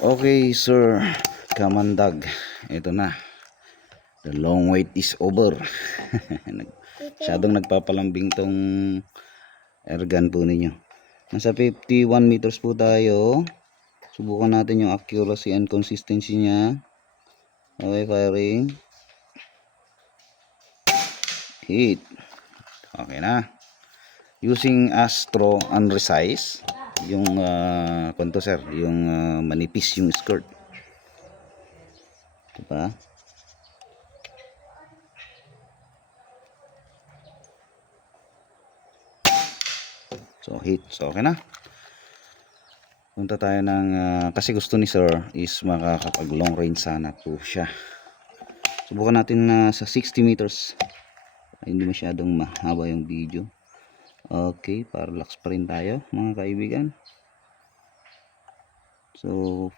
Okay, sir Kamandag, ito na, the long wait is over. Masyadong nagpapalambing tong airgun po ninyo. Nasa 51 meters po tayo. Subukan natin yung accuracy and consistency nya. Okay, firing, hit. Okay na. Using Astro unresize, yung konto sir, yung manipis yung skirt, diba? So hit, so okay na. Punta tayo ng kasi gusto ni sir is makakapag long range sana po siya. Subukan natin sa 60 meters. Hindi masyadong mahaba yung video. Okay, parallax pa rin tayo mga kaibigan. So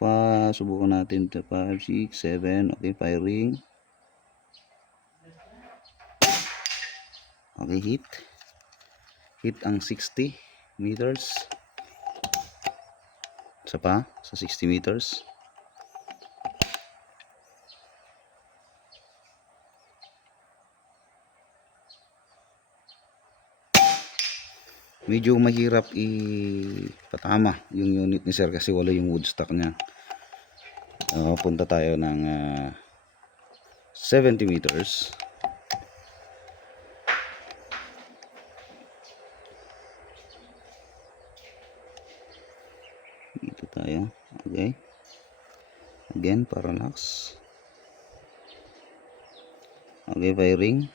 subukan natin sa 5, 6, 7. Okay, firing. Okay, hit ang 60 meters. Isa pa sa 60 meters. Medyo mahirap ipatama yung unit ni sir kasi wala yung wood stock niya. Punta tayo ng 70 meters. Dito tayo. Okay, again parallax. Okay, firing.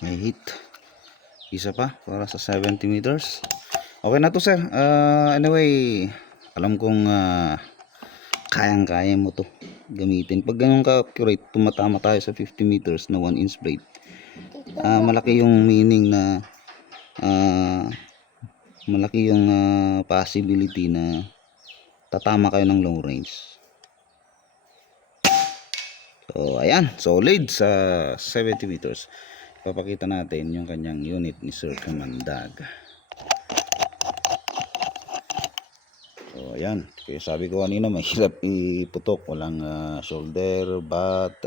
May hit. Isa pa para sa 70 meters. Okay na to sir. Anyway, alam kong kayang-kaya mo to gamitin. Pag ganun ka accurate, tumatama tayo sa 50 meters na 1 inch blade. Malaki yung meaning na malaki yung possibility na tatama kayo ng long range. So ayan, solid sa 70 meters. Papakita natin yung kanyang unit ni Sir Kamandag. So ayan, kaya sabi ko kanina mahirap iputok, walang shoulder, butt,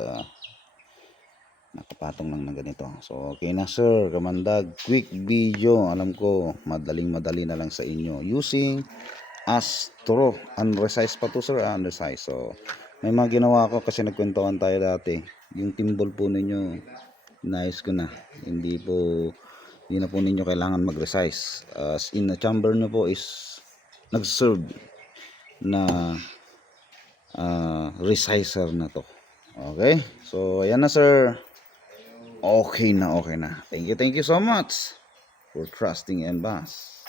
nakapatong lang na ganito. So okay na Sir Kamandag, quick video. Alam ko madali na lang sa inyo using Astro unresize pa to sir, unresize. So may mga ginawa ko kasi nagkwentuhan tayo dati. Yung timbol po ninyo inayos ko na, hindi na po ninyo kailangan mag-resize. As in the chamber nyo po is nag-serve na resizer na to. Okay, so ayan na sir. Okay na. Thank you so much for trusting Mbas.